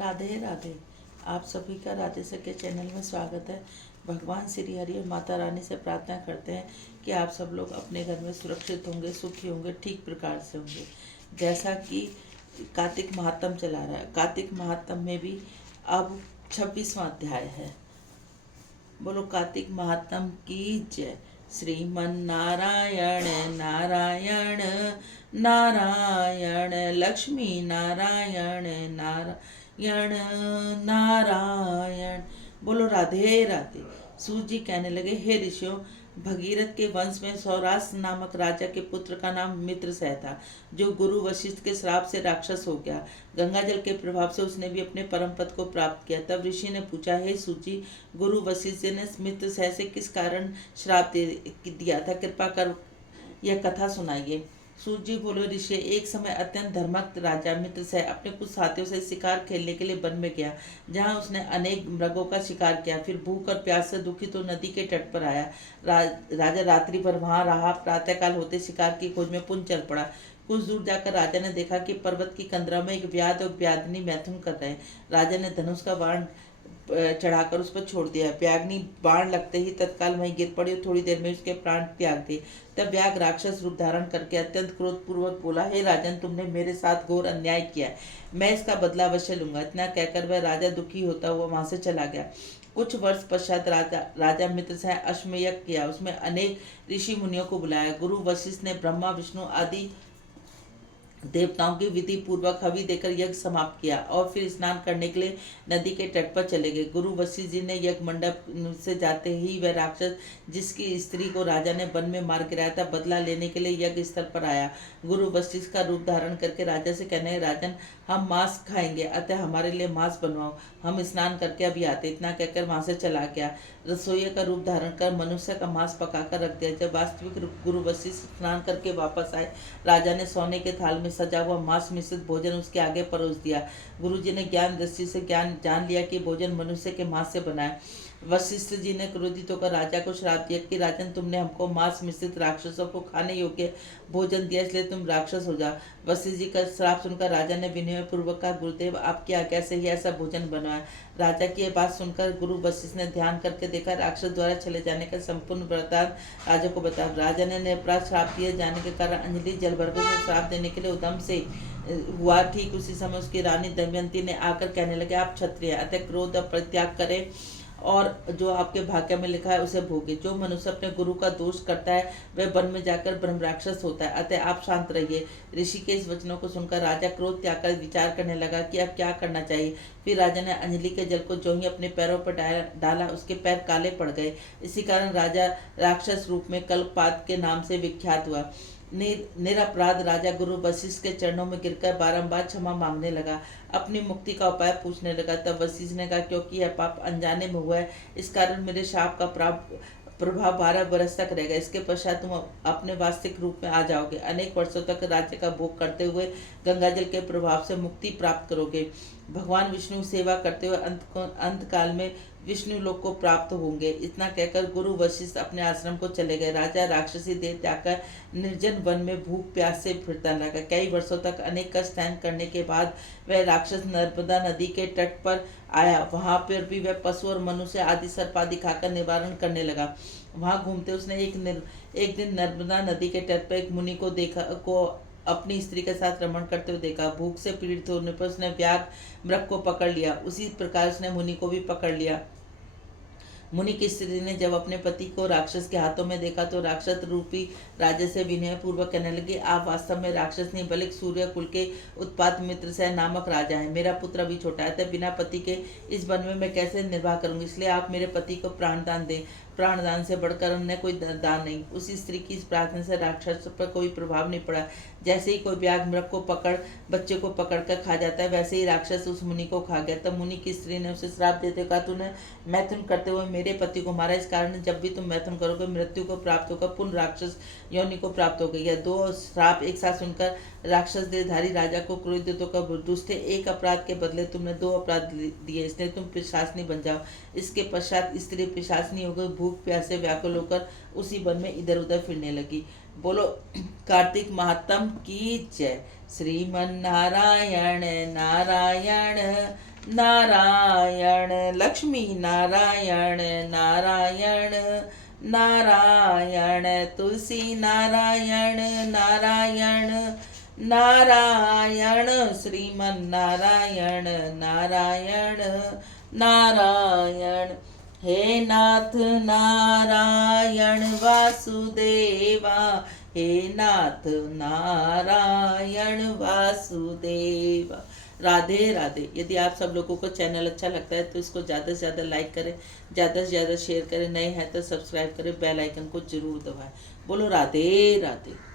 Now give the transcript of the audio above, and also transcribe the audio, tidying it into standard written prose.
राधे राधे। आप सभी का राधे सके चैनल में स्वागत है। भगवान श्री हरि और माता रानी से प्रार्थना करते हैं कि आप सब लोग अपने घर में सुरक्षित होंगे, सुखी होंगे, ठीक प्रकार से होंगे। जैसा कि कार्तिक महात्म चला रहा है, कार्तिक महात्म में भी अब 26वां अध्याय है। बोलो कार्तिक महात्म की जय। श्रीमन नारायण नारायण नारायण, लक्ष्मी नारायण नारायण नारायण। बोलो राधे राधे। सूत जी कहने लगे, हे ऋषियों, भगीरथ के वंश में सौराष्ट्र नामक राजा के पुत्र का नाम मित्रसेन था, जो गुरु वशिष्ठ के श्राप से राक्षस हो गया। गंगा जल के प्रभाव से उसने भी अपने परम पद को प्राप्त किया। तब ऋषि ने पूछा, हे सूची, गुरु वशिष्ठ जी ने मित्रसेन से किस कारण श्राप दिया था? कृपा कर यह कथा सुनाइए। सूत जी बोले, ऋषि, एक समय अत्यंत धर्मात्म राजा मित्रसेन अपने कुछ साथियों से शिकार खेलने के लिए वन में गया, जहां उसने अनेक मृगों का शिकार किया। फिर भूख और प्यास से दुखित तो नदी के तट पर आया। राजा रात्रि भर वहां रहा। प्रातःकाल होते शिकार की खोज में पुनः चल पड़ा। कुछ दूर जाकर राजा ने देखा कि पर्वत की कंदरा में एक व्याध और व्याधिनी मैथुन कर रहे हैं। राजा ने धनुष का बाण चढ़ाकर उस पर छोड़ दिया। व्याग्नि बाण लगते ही तत्काल वहीं गिर पड़ी और थोड़ी देर में उसके प्राण त्याग दिए। तब व्याघ्र राक्षस रूप धारण करके अत्यंत क्रोधपूर्वक बोला, हे राजन, तुमने मेरे साथ घोर अन्याय किया, मैं इसका बदला अवश्य लूंगा। इतना कहकर वह राजा दुखी होता हुआ वहां से चला गया। कुछ वर्ष पश्चात राजा मित्रसेन अश्वमेध किया। उसमें अनेक ऋषि मुनियों को बुलाया। गुरु वशिष्ठ ने ब्रह्मा, विष्णु आदि देवताओं की विधि पूर्वक हवि देकर यज्ञ समाप्त किया और फिर स्नान करने के लिए नदी के तट पर चले गए। गुरु वशिष्ठ जी ने यज्ञ मंडप से जाते ही वह राक्षस, जिसकी स्त्री को राजा ने वन में मार गिराया था, बदला लेने के लिए यज्ञ स्थल पर आया। गुरु वशिष्ठ का रूप धारण करके राजा से कहने लगे, राजन, हम मांस खाएंगे, अतः हमारे लिए मांस बनवाओ, हम स्नान करके अभी आते। इतना कहकर वहां से चला गया। रसोइया का रूप धारण कर मनुष्य का मांस पकाकर रख दिया। जब वास्तविक गुरु वशिष्ठ स्नान करके वापस आए, राजा ने सोने के थाल में सजा हुआ मांस मिश्रित भोजन उसके आगे परोस दिया। गुरुजी ने ज्ञान दृष्टि से ज्ञान जान लिया कि भोजन मनुष्य के मांस से बना है। वशिष्ठ जी ने क्रोधित होकर राजा को श्राप दिया कि राजन, तुमने हमको मांस मिश्रित राक्षसों को खाने योग्य भोजन दिया, इसलिए तुम राक्षस हो जा। वशिष्ठ जी का श्राप सुनकर राजा ने विनय पूर्वक कहा, गुरुदेव, आपकी आज्ञा से ही ऐसा भोजन बनवाया। राजा की यह बात सुनकर गुरु वशिष्ठ ने ध्यान करके देखा, राक्षस द्वारा चले जाने का संपूर्ण वृत्तांत राजा को बताया। राजा ने निरपराध श्राप दिए जाने के कारण अंजलि जल भरकर उसे श्राप देने के लिए उद्यम से हुआ। ठीक उसी समय उसकी रानी दमयंती ने आकर कहने लगे, आप क्षत्रिय, अतः क्रोध परित्याग करें और जो आपके भाग्य में लिखा है उसे भोगे। जो मनुष्य अपने गुरु का दोष करता है वह वन में जाकर ब्रह्म राक्षस होता है, अतः आप शांत रहिए। ऋषि के इस वचनों को सुनकर राजा क्रोध त्याग कर विचार करने लगा कि अब क्या करना चाहिए। फिर राजा ने अंजलि के जल को जो ही अपने पैरों पर डाला, उसके पैर काले पड़ गए। इसी कारण राजा राक्षस रूप में कल्पपात के नाम से विख्यात हुआ। निरपराध राजा गुरु वशिष्ठ के चरणों में गिरकर बारंबार क्षमा मांगने लगा, अपनी मुक्ति का उपाय पूछने लगा। तब वशिष्ठ ने कहा, क्योंकि यह पाप अनजाने में हुआ है, इस कारण मेरे शाप का प्रभाव 12 वर्ष तक रहेगा। इसके पश्चात तुम अपने वास्तविक रूप में आ जाओगे। अनेक वर्षों तक राज्य का भोग करते हुए गंगाजल के प्रभाव से मुक्ति प्राप्त करोगे। भगवान विष्णु सेवा करते हुए अंत काल में विष्णु लोक को प्राप्त होंगे। इतना कहकर गुरु वशिष्ठ अपने आश्रम को चले गए। राजा राक्षसी देह त्यागकर निर्जन वन में भूख प्यास से फिरता लगा। कई वर्षों तक अनेक कष्ट सहन करने के बाद वह राक्षस नर्मदा नदी के तट पर आया। वहां पर भी वह पशु और मनुष्य आदि सर्प आदि खाकर निवारण करने लगा। वहां घूमते उसने एक दिन नर्मदा नदी के तट पर एक मुनि को अपनी स्त्री के साथ रमण करते हुए देखा। भूख से पीड़ित होने पर उसने व्याघ्र मृग को पकड़ लिया। उसी प्रकार उसने मुनि को भी पकड़ लिया। मुनि की स्त्री ने जब अपने पति को राक्षस के हाथों में देखा तो राक्षस रूपी राजा से विनय पूर्वक कहने लगी, आप वास्तव में राक्षस नहीं बल्कि सूर्य कुल के उत्पात मित्रसेन नामक राजा है। मेरा पुत्र अभी छोटा है, तब बिना पति के इस वन में मैं कैसे निर्वाह करूंगी, इसलिए आप मेरे पति को प्राणदान दें। प्राणदान से बढ़कर अन्य कोई दान नहीं। उसी स्त्री की इस प्रार्थना से राक्षस पर कोई प्रभाव नहीं पड़ा। जैसे ही कोई व्याघ्र मृग को बच्चे को पकड़कर खा जाता है, वैसे ही राक्षस उस मुनि को खा गया। तब मुनि की स्त्री ने उसे श्राप देते कहा, तूने मैथुन करते हुए मेरे पति को मारा, इस कारण जब भी तुम मैथुन करोगे मृत्यु को प्राप्त होकर पुनः राक्षस योनि को प्राप्त होगी। यह दो श्राप एक साथ सुनकर राक्षस देहधारी राजा को क्रोधित होकर, दुष्ट, एक अपराध के बदले तुमने 2 अपराध दिए, इसलिए तुम पिशाचनी बन जाओ। इसके पश्चात स्त्री पिशाचनी हो गई। भूख प्यास से व्याकुल होकर उसी वन में इधर उधर फिरने लगी। बोलो कार्तिक महात्म की जय। श्रीमन नारायण नारायण नारायण लक्ष्मी नारायण नारायण नारायण तुलसी नारायण नारायण नारायण श्रीमन नारायण नारायण नारायण। हे नाथ नारायण वासुदेवा, हे नाथ नारायण वासुदेवा। राधे राधे। यदि आप सब लोगों को चैनल अच्छा लगता है तो इसको ज़्यादा से ज़्यादा लाइक करें, ज़्यादा से ज़्यादा शेयर करें, नए हैं तो सब्सक्राइब करें, बेल आइकन को जरूर दबाएं। बोलो राधे राधे।